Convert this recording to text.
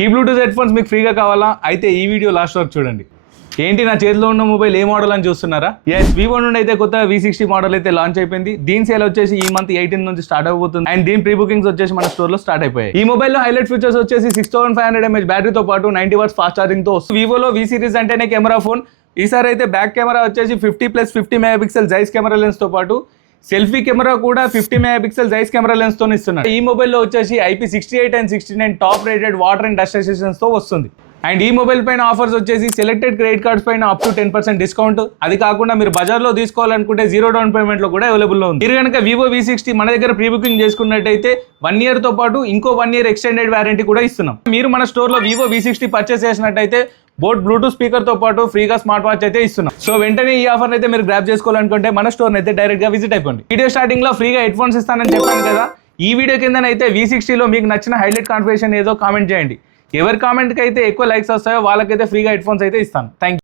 ఈ Bluetooth head phones మీకు ఫ్రీగా కావాలా అయితే ఈ వీడియో లాస్ట్ వరకు చూడండి. ఏంటి నా చేతిలో ఉన్న మొబైల్ ఏ మోడల్ అని చూస్తున్నారా? వివో నుండి అయితే కొత్త V60 మోడల్ అయితే లాంచ్ అయిపోయింది. దీని సేల్ వచ్చేసి ఈ మంత్ 18 నుంచి స్టార్ట్ అవబోతుంది అండ్ దీని ప్రీ బుకింగ్స్ వచ్చేసి మన స్టోర్ లో స్టార్ట్ అయిపోయాయి. ఈ మొబైల్ లో హైలైట్ ఫీచర్స్ వచ్చేసి 6500 mAh బ్యాటరీతో పాటు 90 watts ఫాస్ట్ ఛార్జింగ్ తో వస్తుంది. వివోలో V సిరీస్ అంటేనే కెమెరా ఫోన్. ఈసారి అయితే బ్యాక్ కెమెరా వచ్చేసి 50+50 మెగాపిక్సెల్ జైస్ కెమెరా లెన్స్ తో పాటు సెల్ఫీ కెమెరా కూడా 50 మెగాపిక్సెల్ జైస్ కెమెరా లెన్స్ తో ఇస్తున్నారు. ఈ మొబైల్లో వచ్చేసి IP68 and 69 top rated water and dust resistance తో వస్తుంది. అండ్ ఈ మొబైల్ పైన ఆఫర్స్ వచ్చేసి సెలెక్టెడ్ క్రెడిట్ కార్డ్స్ పైన అప్ టు 10% డిస్కౌంట్. అది కాకుండా మీరు బజార్ లో తీసుకోవాలనుకుంటే 0 డౌన్ పేమెంట్ లో కూడా అవైలబుల్ లో ఉంది. మీరు కనుక వివో V60 మన దగ్గర ప్రీ బుకింగ్ చేసుకున్నట్టయితే 1 year తో పాటు ఇంకో 1 year ఎక్స్టెండెడ్ వారంటీ కూడా ఇస్తున్నాం. మీరు మన స్టోర్ లో వివో V60 పర్చేస్ చేసినట్టయితే బోట్ బ్లూటూత్ స్పీకర్ తో పాటు ఫ్రీగా స్మార్ట్ వాచ్ అయితే ఇస్తున్నాం. సో వెంటనే ఈ ఆఫర్ అయితే మీరు గ్రాప్ చేసుకోవాలనుకుంటే మన స్టోర్ అయితే డైరెక్ట్ గా విజిట్ అయిపోండి. వీడియో స్టార్టింగ్ లో ఫ్రీగా హెడ్ ఫోన్స్ ఇస్తానని చెప్పాను కదా. ఈ వీడియో కిందనైతే V60 లో మీకు నచ్చిన హైలైట్ కాన్ఫిగరేషన్ ఏదో కామెంట్ చేయండి. ఎవరి కామెంట్కి అయితే ఎక్కువ లైక్స్ వస్తాయో వాళ్ళకైతే ఫ్రీగా హెడ్ ఫోన్స్ అయితే ఇస్తాను. Thank you.